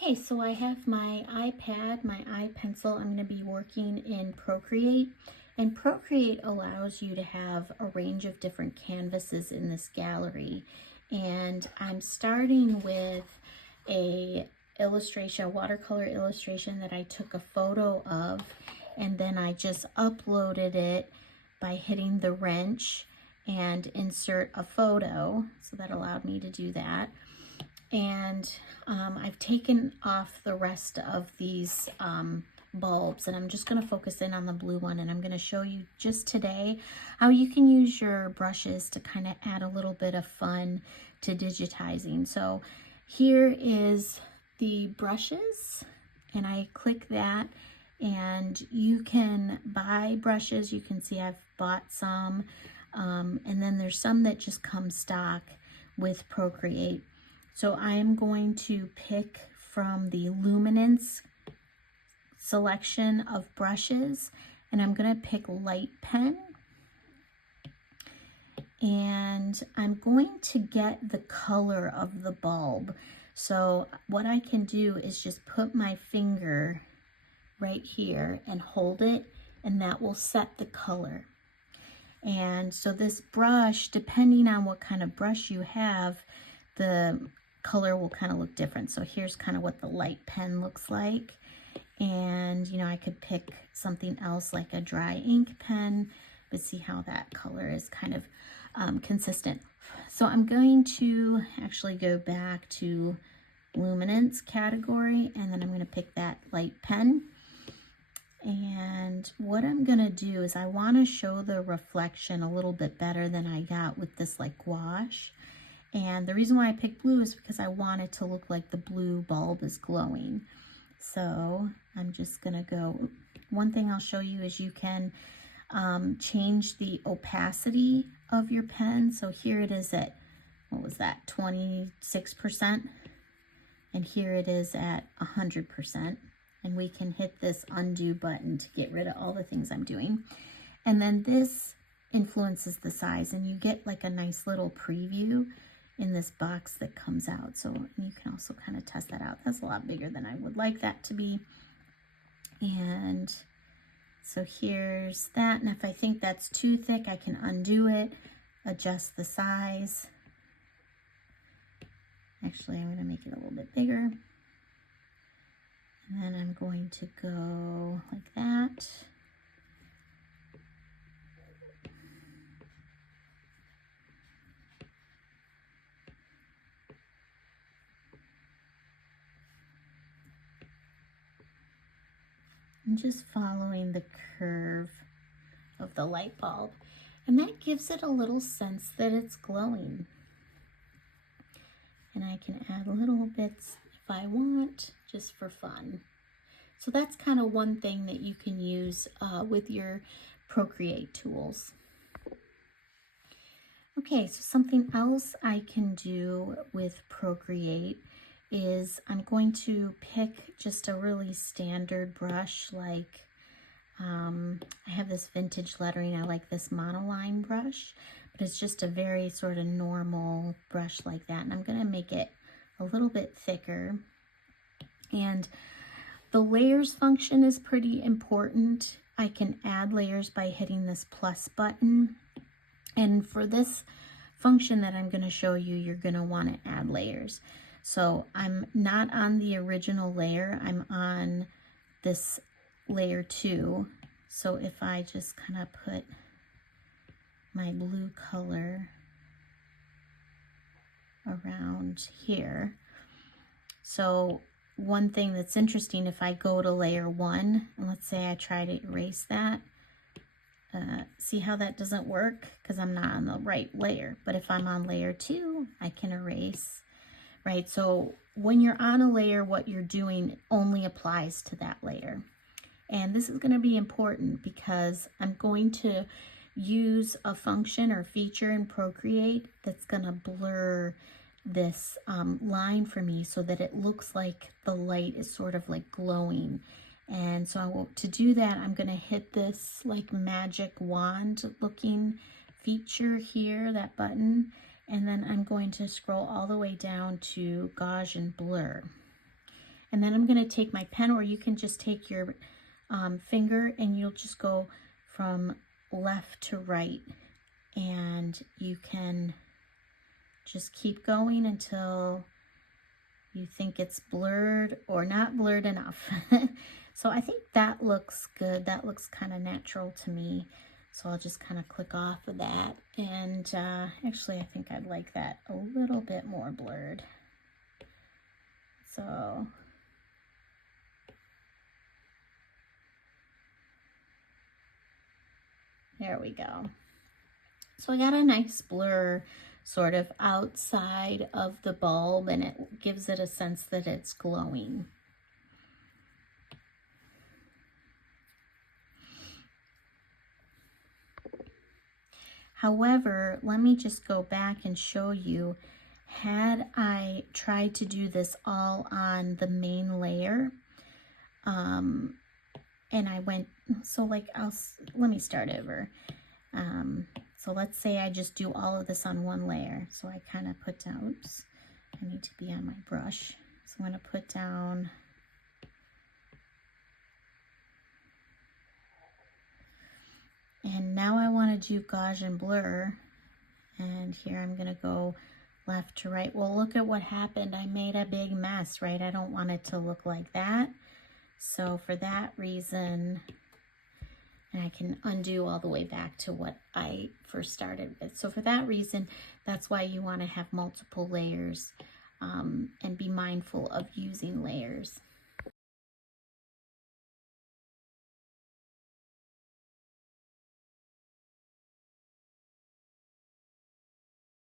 Okay, so I have my iPad, my iPencil. I'm going to be working in Procreate. And Procreate allows you to have a range of different canvases in this gallery. And I'm starting with a illustration, a watercolor illustration that I took a photo of, and then I just uploaded it by hitting the wrench and insert a photo. So that allowed me to do that. And I've taken off the rest of these bulbs, and I'm just going to focus in on the blue one, and I'm going to show you just today how you can use your brushes to kind of add a little bit of fun to digitizing. So here is the brushes, and I click that, and you can buy brushes. You can see I've bought some, and then there's some that just come stock with Procreate. So I'm going to pick from the luminance selection of brushes, and I'm going to pick light pen, and I'm going to get the color of the bulb. So what I can do is just put my finger right here and hold it, and that will set the color. And so this brush, depending on what kind of brush you have, the color will kind of look different. So here's kind of what the light pen looks like. And, you know, I could pick something else like a dry ink pen, but see how that color is kind of consistent. So I'm going to actually go back to luminance category, and then I'm going to pick that light pen. And what I'm going to do is I want to show the reflection a little bit better than I got with this like gouache. And the reason why I picked blue is because I want it to look like the blue bulb is glowing. So I'm just gonna go, one thing I'll show you is you can change the opacity of your pen. So here it is at, what was that, 26%? And here it is at 100%. And we can hit this undo button to get rid of all the things I'm doing. And then this influences the size, and you get like a nice little preview in this box that comes out. So you can also kind of test that out. That's a lot bigger than I would like that to be. And so here's that. And if I think that's too thick, I can undo it, adjust the size. Actually, I'm going to make it a little bit bigger. And then I'm going to go like that. I'm just following the curve of the light bulb, and that gives it a little sense that it's glowing. And I can add little bits if I want, just for fun. So that's kind of one thing that you can use with your Procreate tools. Okay, so something else I can do with Procreate is I'm going to pick just a really standard brush, like I have this vintage lettering. I like this monoline brush, but it's just a very sort of normal brush like that. And I'm going to make it a little bit thicker. And the layers function is pretty important. I can add layers by hitting this plus button. And for this function that I'm going to show you, you're going to want to add layers. So I'm not on the original layer, I'm on this layer 2. So if I just kind of put my blue color around here. So one thing that's interesting, if I go to layer 1, and let's say I try to erase that, see how that doesn't work? Because I'm not on the right layer. But if I'm on layer 2, I can erase. Right, so when you're on a layer, what you're doing only applies to that layer. And this is going to be important because I'm going to use a function or feature in Procreate that's going to blur this line for me so that it looks like the light is sort of like glowing. And so to do that, I'm going to hit this like magic wand looking feature here, that button. And then I'm going to scroll all the way down to Gaussian blur. And then I'm going to take my pen, or you can just take your finger and you'll just go from left to right. And you can just keep going until you think it's blurred or not blurred enough. So I think that looks good. That looks kind of natural to me. So I'll just kind of click off of that. And actually, I think I'd like that a little bit more blurred. So there we go. So I got a nice blur sort of outside of the bulb, and it gives it a sense that it's glowing. However, let me just go back and show you, had I tried to do this all on the main layer, and I went, so like, let me start over. So let's say I just do all of this on one layer. So I kind of put down, oops, I need to be on my brush. So I'm going to put down, and now I want to do Gaussian blur. And here I'm going to go left to right. Well, look at what happened. I made a big mess, right? I don't want it to look like that. So for that reason, and I can undo all the way back to what I first started with. So for that reason, that's why you want to have multiple layers and be mindful of using layers.